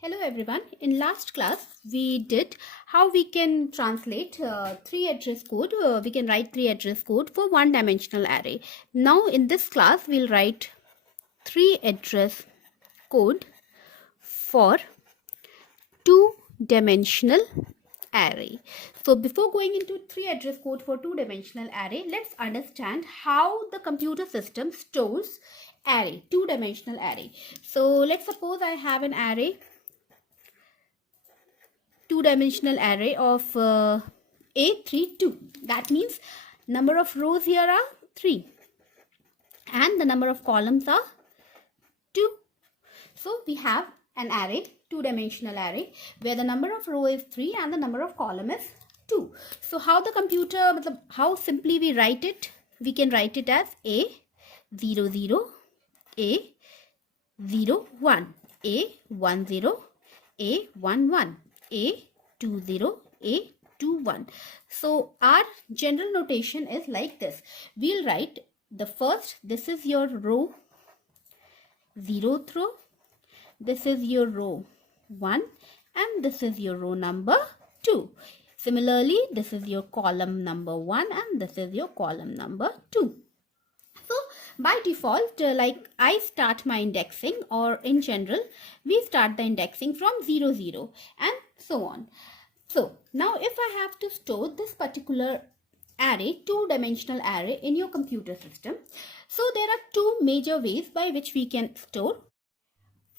Hello everyone. In last class we did how we can translate three address code. We can write three address code for one dimensional array. Now in this class we'll write three address code for two dimensional array. So before going into three address code for two dimensional array, let's understand how the computer system stores array, two dimensional array. So let's suppose I have an array, two-dimensional array of A32. That means number of rows here are 3 and the number of columns are 2. So we have an array, two-dimensional array, where the number of row is 3 and the number of column is 2. So how simply we write it? We can write it as A00, A01, A10, A11, A20, A21. So our general notation is like this. We'll write the first, this is your row 0th row, this is your row 1 and this is your row number 2. Similarly, this is your column number 1 and this is your column number 2. So by default, like I start my indexing, or in general we start the indexing from 0 0 and so on. So now if I have to store this particular array, two-dimensional array in your computer system, so there are two major ways by which we can store.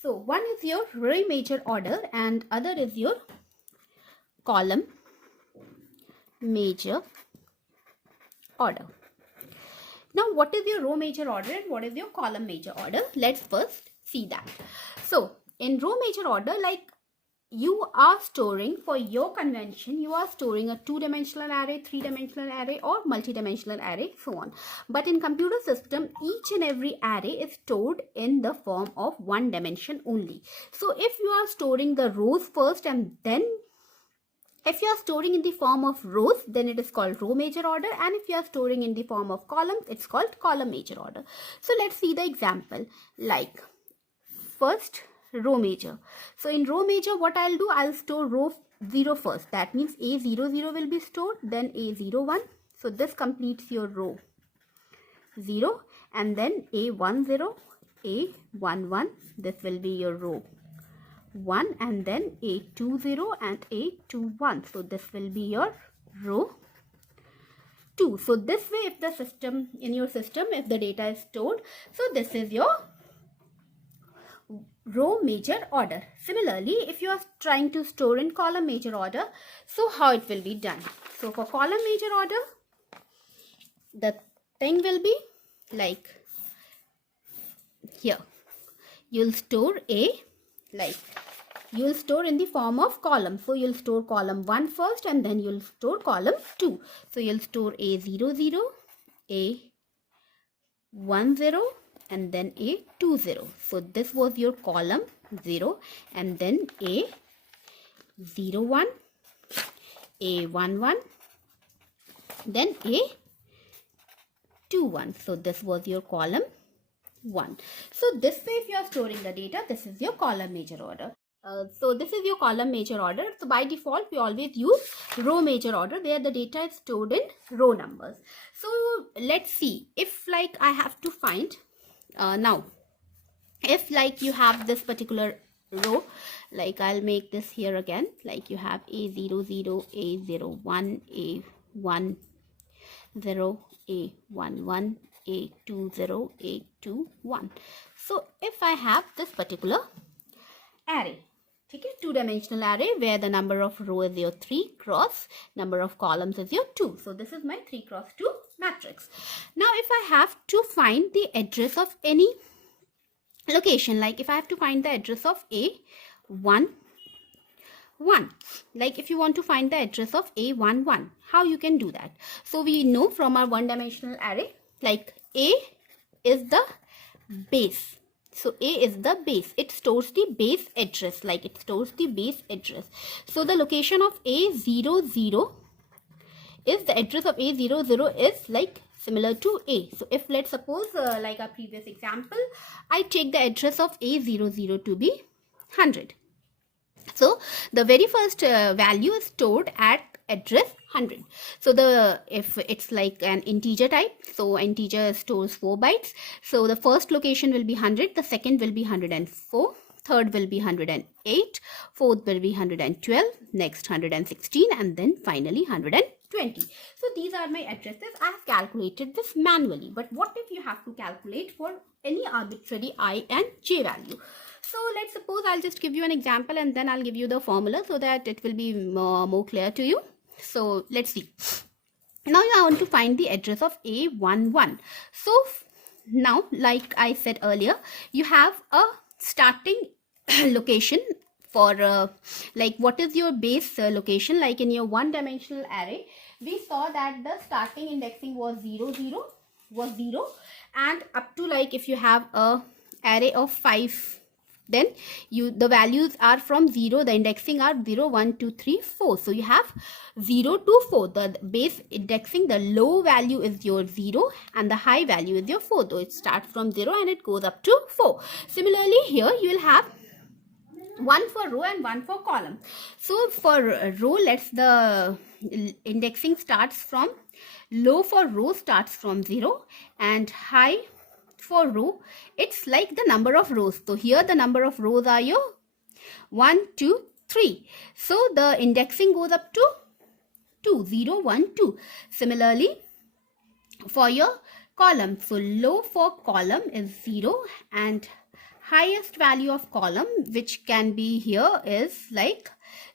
So one is your row major order and other is your column major order. Now, what is your row major order and what is your column major order? Let's first see that. So, in row major order, like you are storing, for your convention, you are storing a two-dimensional array, three-dimensional array or multi-dimensional array, so on. But in computer system, each and every array is stored in the form of one dimension only. So, if you are storing the rows first and then if you are storing in the form of rows, then it is called row major order, and if you are storing in the form of columns, it's called column major order. So let's see the example. Like first, row major. So in row major, what I'll do, I'll store row 0 first. That means A00 will be stored, then A01. So this completes your row 0, and then A10, A11. This will be your row 1, and then A20 and A21. So this will be your row 2. So this way, if the system, in your system, if the data is stored, so this is your row major order. Similarly, if you are trying to store in column major order, so how it will be done? So for column major order, the thing will be like here. You'll store you'll store in the form of column. So you'll store column 1 first and then you'll store column 2. So you'll store A00, A10 and then A20. So this was your column 0, and then A01, A11, then A21. So this was your column 1. So this way, if you are storing the data, this is your column major order. So this is your column major order. So by default, we always use row major order where the data is stored in row numbers. So let's see if like I have to find now, if like you have this particular row, like I'll make this here again, like you have A00, A01, A10, A11, A20, A21. So if I have this particular array, okay, two-dimensional array where the number of row is your 3 cross, number of columns is your 2. So this is my 3 cross 2 matrix. Now if I have to find the address of any location, like if I have to find the address of A11, like if you want to find the address of A11, how you can do that? So we know from our one-dimensional array, like A is the base. So A is the base. It stores the base address, like it stores the base address. So the location of A00 is, the address of A00 is like similar to A. So if let's suppose like our previous example, I take the address of A00 to be 100. So the very first value is stored at address 100. So if it's like an integer type, so integer stores 4 bytes. So the first location will be 100, the second will be 104, third will be 108, fourth will be 112, next 116, and then finally 120. So these are my addresses. I have calculated this manually, but what if you have to calculate for any arbitrary I and j value? So let's suppose I'll just give you an example and then I'll give you the formula so that it will be more clear to you. So let's see. Now I want to find the address of A11. So now, like I said earlier, you have a starting location for like what is your base location. Like in your one-dimensional array, we saw that the starting indexing was 0, 0, and up to, like, if you have a array of 5, then the values are from 0, the indexing are 0, 1, 2, 3, 4. So you have 0 to 4. The base indexing, the low value is your 0 and the high value is your 4. So it starts from 0 and it goes up to 4. Similarly, here you will have one for row and one for column. So for row, the indexing starts from low for row starts from 0 and high for row, it's like the number of rows. So here the number of rows are your 1, 2, 3. So the indexing goes up to 2, 0, 1, 2. Similarly, for your column, so low for column is 0 and highest value of column, which can be here, is like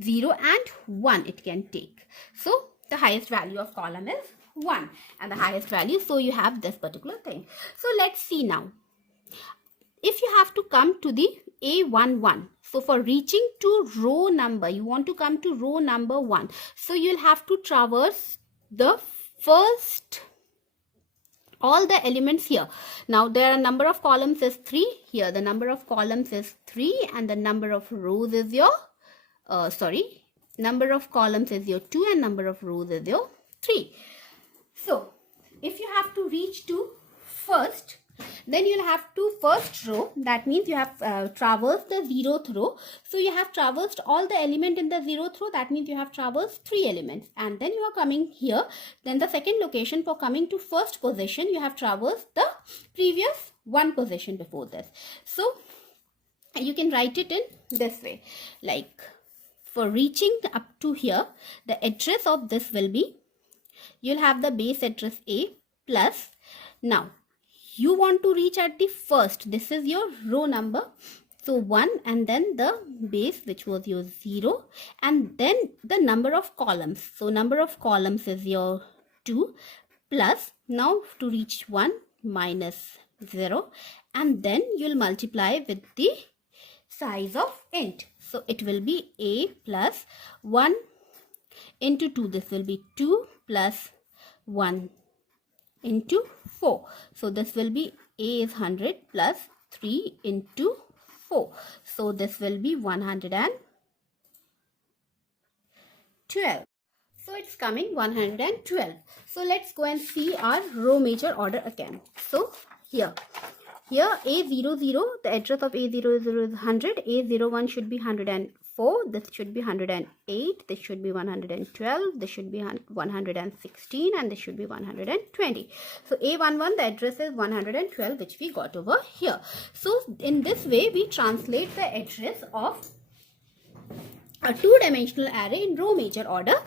0 and 1 it can take. So the highest value of column is 1 and the highest value. So you have this particular thing. So let's see now. If you have to come to the A11, so for reaching to row number, you want to come to row number 1. So you'll have to traverse the first, all the elements here. Now there are number of columns is 3. Here the number of columns is 3 and the number of rows is your, number of columns is your 2 and number of rows is your 3. So if you have to reach to first, then you'll have to first row. That means you have traversed the 0th row. So you have traversed all the element in the 0th row. That means you have traversed 3 elements. And then you are coming here. Then the second location, for coming to first position, you have traversed the previous 1 position before this. So you can write it in this way. Like for reaching up to here, the address of this will be, you'll have the base address A plus, now you want to reach at the first, this is your row number, so 1 and then the base, which was your 0, and then the number of columns, so number of columns is your 2 plus, now to reach 1 minus 0, and then you'll multiply with the size of int, so it will be A plus 1 into 2, this will be 2 plus 1 into 4. So this will be A is 100 plus 3 into 4. So this will be 112. So it's coming 112. So let's go and see our row major order again. So here A00, the address of A00 is 100, A01 should be 104, this should be 108, this should be 112, this should be 116, and this should be 120. So A11, the address is 112, which we got over here. So in this way, we translate the address of a two-dimensional array in row major order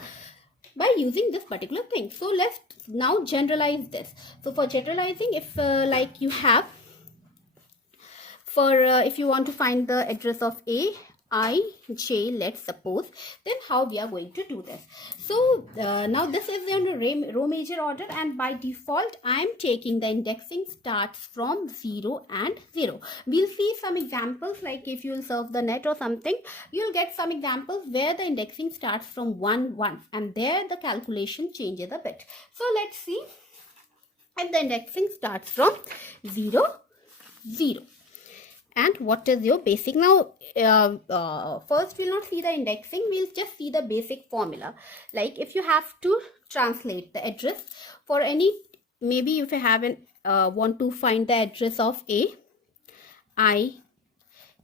by using this particular thing. So let's now generalize this. So for generalizing, if like you have, for if you want to find the address of A, I, J, let's suppose, then how we are going to do this. So now this is in row major order, and by default I am taking the indexing starts from 0 and 0. We'll see some examples, like if you'll surf the net or something, you'll get some examples where the indexing starts from 1, 1, and there the calculation changes a bit. So let's see if the indexing starts from 0, 0. And what is your basic? Now first we'll not see the indexing, we'll just see the basic formula. Like if you have to translate the address for any, maybe if you haven't want to find the address of A, I,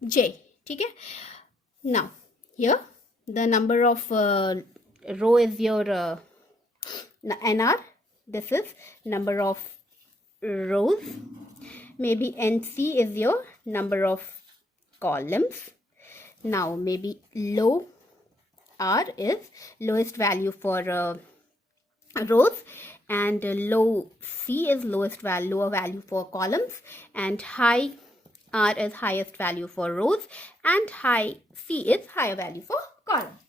J, okay? Now here the number of row is your NR. This is number of rows. Maybe NC is your number of columns. Now maybe low R is lowest value for rows, and low C is lower value for columns, and high R is highest value for rows, and high C is higher value for columns.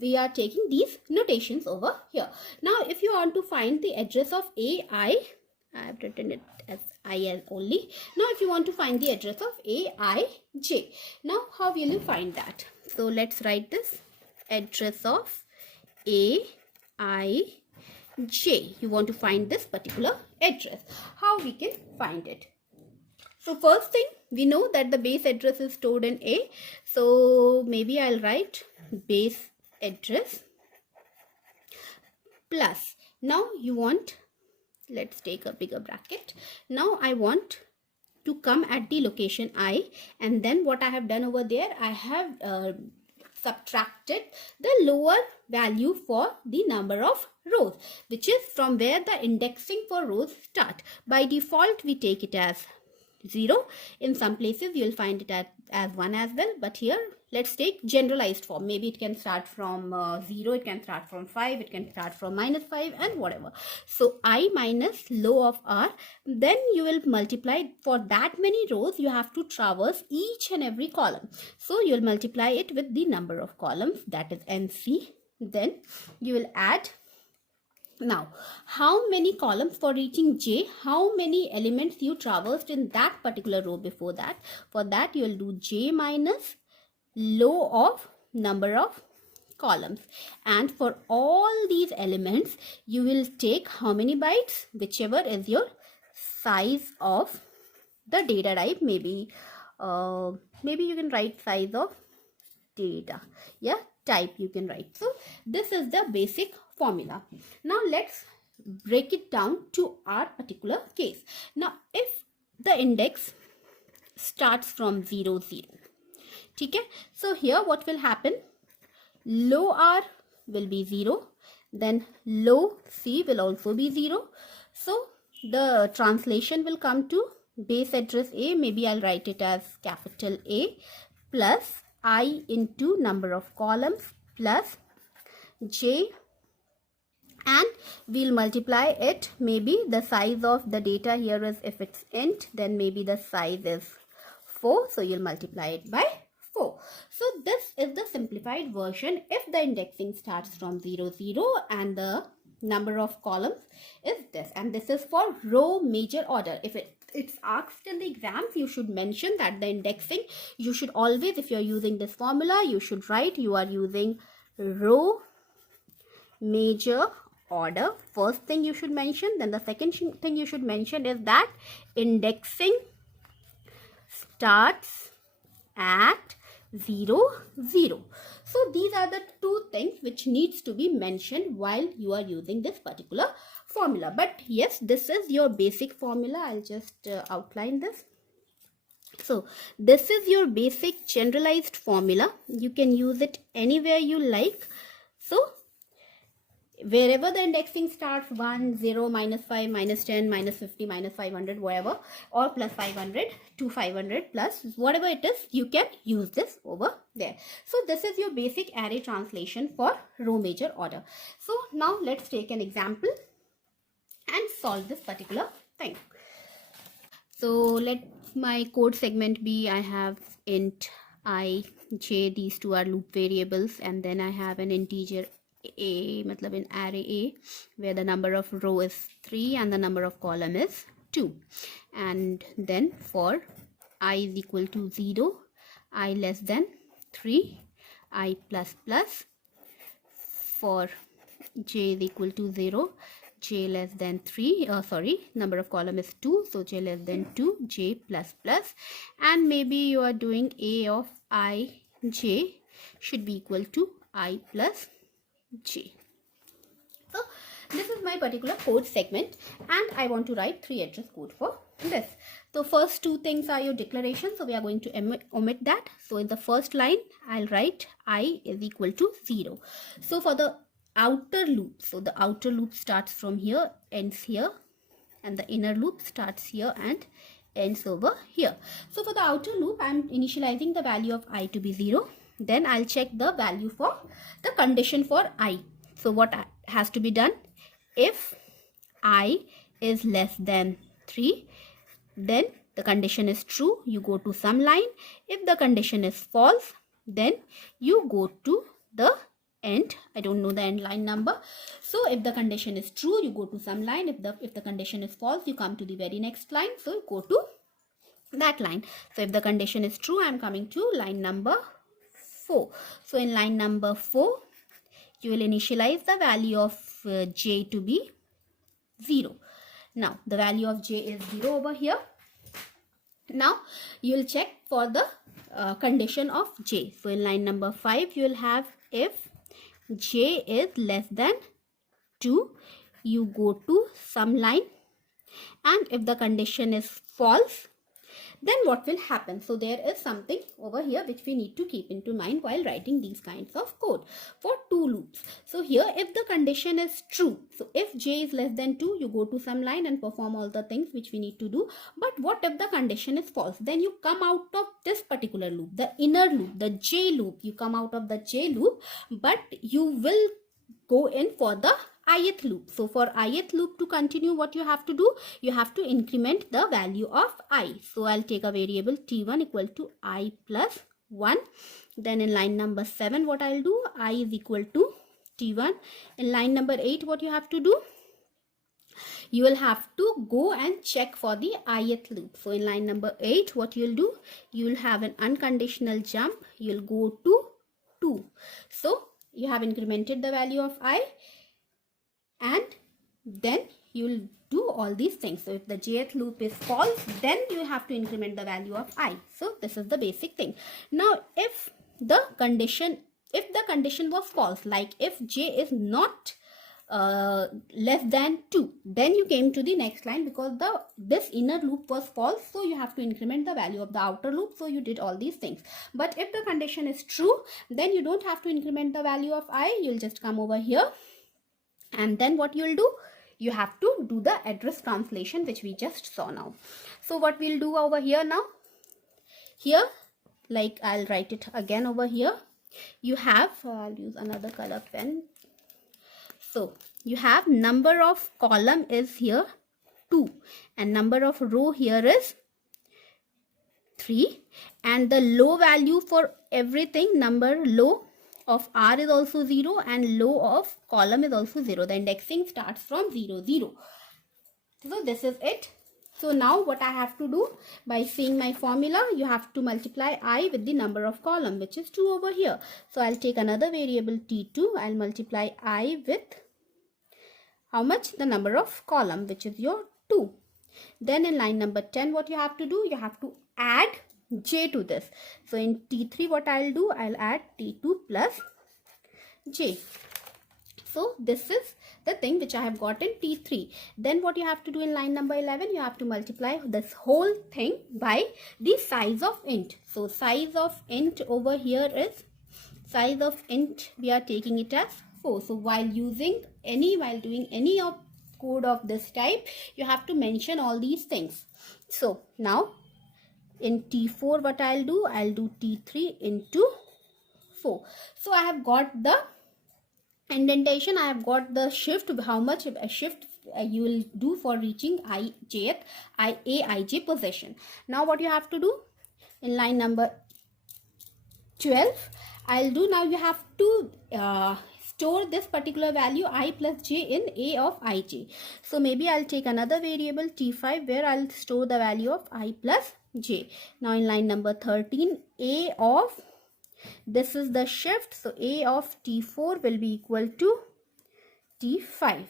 We are taking these notations over here. Now if you want to find the address of I have written it as IL only. Now if you want to find the address of AIJ, now how will you find that? So let's write this: address of AIJ. You want to find this particular address. How we can find it? So first thing, we know that the base address is stored in A. So maybe I'll write base address plus. Now you want, let's take a bigger bracket. Now I want to come at the location I, and then what I have done over there, I have subtracted the lower value for the number of rows, which is from where the indexing for rows start. By default, we take it as 0. In some places you will find it as 1 as well, but here let's take generalized form. Maybe it can start from 0, it can start from 5, it can start from -5, and whatever. So I minus low of R, then you will multiply. For that many rows you have to traverse each and every column, so you will multiply it with the number of columns, that is NC. Then you will add. Now, how many columns for reaching J, how many elements you traversed in that particular row before that? For that, you will do J minus low of number of columns. And for all these elements, you will take how many bytes? Whichever is your size of the data type. Maybe you can write size of data. Yeah, type you can write. So, this is the basic formula. Now let's break it down to our particular case. Now if the index starts from 0 0, okay, so here what will happen? Low R will be 0, then low C will also be 0. So the translation will come to base address A, maybe I'll write it as capital A, plus I into number of columns plus J, and we'll multiply it. Maybe the size of the data here is, if it's int, then maybe the size is 4, so you'll multiply it by 4. So this is the simplified version if the indexing starts from 0 0 and the number of columns is this, and this is for row major order. If it's asked in the exams, you should mention that the indexing, you should always, if you're using this formula, you should write you are using row major order. First thing you should mention. Then the second thing you should mention is that indexing starts at 0 0. So these are the two things which needs to be mentioned while you are using this particular formula. But yes, this is your basic formula. I'll just outline this. So this is your basic generalized formula. You can use it anywhere you like. So wherever the indexing starts, 1 0 -5 -10 -50 -500, whatever, or plus 500 to 500 plus whatever it is, you can use this over there. So this is your basic array translation for row major order. So now let's take an example and solve this particular thing. So let my code segment be, I have int I, j, these two are loop variables, and then I have an integer A, matlab in array A, where the number of row is 3 and the number of column is 2. And then for I is equal to 0, I less than 3, I plus plus. For j is equal to 0, j less than 3, number of column is 2, so j less than 2, j plus plus. And maybe you are doing A of I, j should be equal to I plus J. So this is my particular code segment, and I want to write 3 address code for this. So first two things are your declaration, so we are going to omit that. So in the first line I'll write I is equal to 0. So for the outer loop, so the outer loop starts from here, ends here, and the inner loop starts here and ends over here. So for the outer loop, I'm initializing the value of I to be 0. Then I'll check the value for the condition for I. So what has to be done? If I is less than 3, then the condition is true, you go to some line. If the condition is false, then you go to the end. I don't know the end line number. So if the condition is true, you go to some line. If the condition is false, you come to the very next line. So you go to that line. So if the condition is true, I am coming to line number 4. So in line number 4, you will initialize the value of j to be 0. Now the value of j is 0 over here. Now you will check for the condition of j. So in line number 5, you will have if j is less than 2, you go to some line, and if the condition is false, then what will happen? So there is something over here which we need to keep into mind while writing these kinds of code for two loops. So here, if the condition is true, so if j is less than 2, you go to some line and perform all the things which we need to do. But what if the condition is false? Then you come out of this particular loop, the inner loop, the j loop. You come out of the j loop, but you will go in for the ith loop. So for ith loop to continue, what you have to do? You have to increment the value of I. So I'll take a variable t1 equal to I plus 1. Then in line number 7, what I'll do? I is equal to t1. In line number 8, what you have to do? You will have to go and check for the ith loop. So in line number 8, what you'll do? You will have an unconditional jump. You'll go to 2. So you have incremented the value of I, and then you will do all these things. So if the jth loop is false, then you have to increment the value of I. So this is the basic thing. Now if the condition was false, like if j is not less than 2, then you came to the next line, because this inner loop was false, so you have to increment the value of the outer loop. So you did all these things. But if the condition is true, then you don't have to increment the value of I. You'll just come over here, and then what you'll do? You have to do the address translation, which we just saw now. So what we'll do over here now? Here, like I'll write it again over here. You have, I'll use another color pen. So you have number of column is here 2, and number of row here is 3, and the low value for everything, number low of r is also 0, and low of column is also 0. The indexing starts from 0, 0. So this is it. So now what I have to do, by seeing my formula, you have to multiply I with the number of column, which is 2 over here. So I'll take another variable t2. I'll multiply I with how much? The number of column, which is your 2. Then in line number 10, what you have to do? You have to add j to this. So in t3, what I'll do? I'll add t2 plus j. So this is the thing which I have got in t3. Then what you have to do in line number 11? You have to multiply this whole thing by the size of int. So size of int over here is, size of int, we are taking it as 4. So while doing any of code of this type, you have to mention all these things. So now in t4, what I'll do t3 into 4. So I have got the indentation, I have got the shift, how much a shift you will do for reaching ij position. Now what you have to do in line number 12, I'll do, now you have to store this particular value I plus j in a of ij. So maybe I'll take another variable t5 where I'll store the value of I plus j. Now in line number 13, a of, this is the shift, so a of t4 will be equal to t5.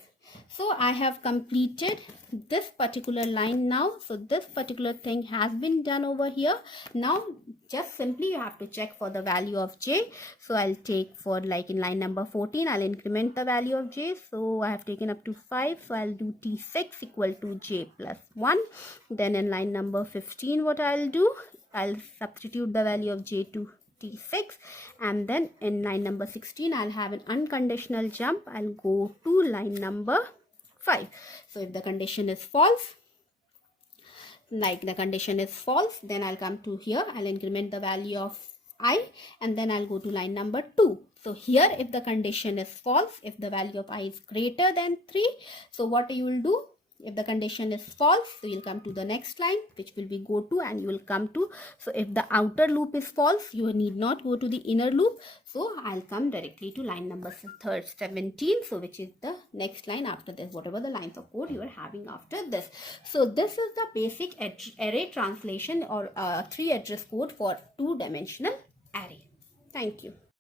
So I have completed this particular line now. So this particular thing has been done over here. Now just simply you have to check for the value of j. So I'll take for like in line number 14, I'll increment the value of j. So I have taken up to 5. So I'll do t6 equal to j plus 1. Then in line number 15, what I'll do, I'll substitute the value of j to t6, and then in line number 16 I'll have an unconditional jump. I'll go to line number 5. So if the condition is false, like the condition is false, then I'll come to here, I'll increment the value of I, and then I'll go to line number 2. So here if the condition is false, if the value of I is greater than 3, so what you will do, if the condition is false, so you'll come to the next line, which will be go to, and you will come to, so if the outer loop is false, you need not go to the inner loop. So I'll come directly to line number 17, so which is the next line after this, whatever the lines of code you are having after this. So this is the basic array translation or 3 address code for 2-dimensional array. Thank you.